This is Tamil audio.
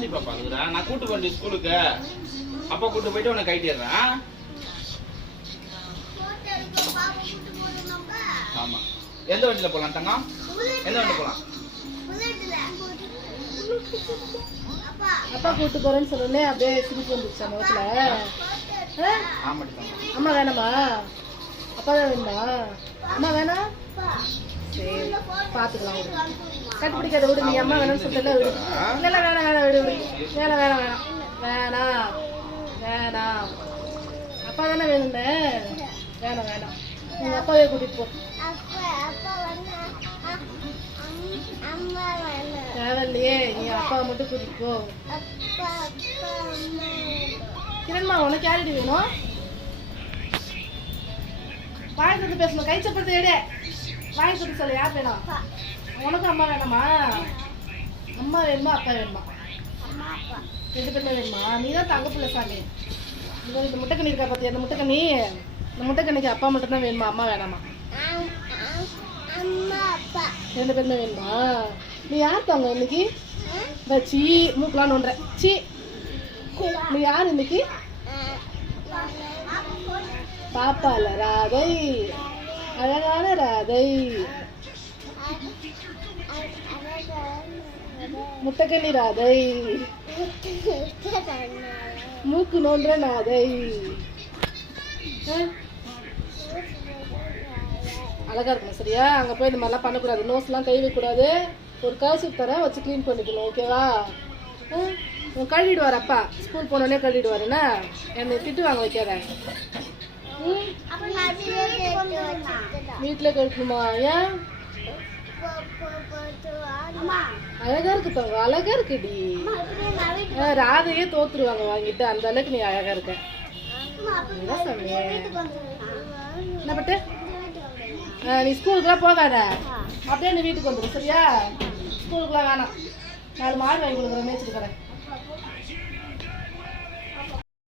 ஏன்டி பாப்பா அழுகுறா நான் கூட்டு போண்டி ஸ்கூலுக்கு. அப்பா கூட்டு போயிட்டு உனக்கு கைட்டிடுறேன் ஆமா. எந்த வண்டியில போலாம் தங்கம்? எந்த வண்டி போலாம்? அப்பா கூட்டு போறேன்னு சொன்னோடனே அப்படியே சிரிப்பு வந்துருச்சு அந்த முகத்துல அம்மா வேணாமா? அப்பா தான் வேணுமா? அம்மா வேணாம் சரி பார்த்துக்கலாம் விடு. கண்டுபிடிக்காத விடு நீ அம்மா வேணும்னு சொல்லிட்டு விடு. இல்லை இல்லை வேணாம் வேணாம் விடு விடு. வேணாம் வேணாம் வேணாம். வேணாம். வேணாம். அப்பா தானே வேணும்னு வேணாம் வேணாம். உங்க அப்பாவே கூட்டிட்டு போ. தேவையில்லையே நீ அப்பாவை மட்டும் கூட்டிட்டு போ. கிரண்மா உனக்கு யாரடி வேணும்? வாங்கி பேசணும். கைச்சப்படுத்த எடு. வாங்கி கொடுத்து சொல்லு யார் வேணும் உனக்கு அம்மா வேணாமா? அம்மா வேணுமா அப்பா வேணுமா? ரெண்டு பேருமே வேணுமா? நீ தான் தங்க பிள்ளை சாமி இந்த முட்டைக்கண்ணி இருக்கா பார்த்தியா இந்த முட்டைக்கண்ணி? இந்த முட்டைக்கண்ணிக்கு அப்பா மட்டும் தான் வேணுமா அம்மா வேணாமா? ரெண்டு பேருமே வேணுமா? நீ யார் தாங்க இன்னைக்கு? இந்த சீ மூக்கெலாம் நோண்டுற சீ. நீ யார் இன்னைக்கு? பாப்பால ராதை அழகான ராதை முத்தக்கண்ணி ராதை மூக்கு நோன்ற ராதை அழகா இருக்கணும் சரியா? அங்க போய் இந்த மாதிரிலாம் பண்ணக்கூடாது. நோஸ்லாம் கை வைக்கக்கூடாது ஒரு கர்சிப் தரேன் வச்சு க்ளீன் பண்ணிக்கணும் ஓகேவா உன் கழுவிடுவார் அப்பா. ஸ்கூல் போனோடனே கழுவிடுவார் என்ன? என்னை திட்டு வாங்க வைக்காத. வீட்டில் கழுக்கணுமா ஏன்? அழகா இருக்கு தங்க அழகா இருக்குடி ராதையே தோத்துருவாங்க வாங்கிட்டு அந்த அளவுக்கு நீ அழகா இருக்க. என்ன பட்டு? நீ ஸ்கூலுக்குலாம் போகாத. அப்படியே நீ வீட்டுக்கு வந்துடும் சரியா? ஸ்கூலுக்குலாம் வேணாம். நாலு மாடு வாங்கி கொடுக்குறேன் மேய்ச்சிட்டு போகிறேன்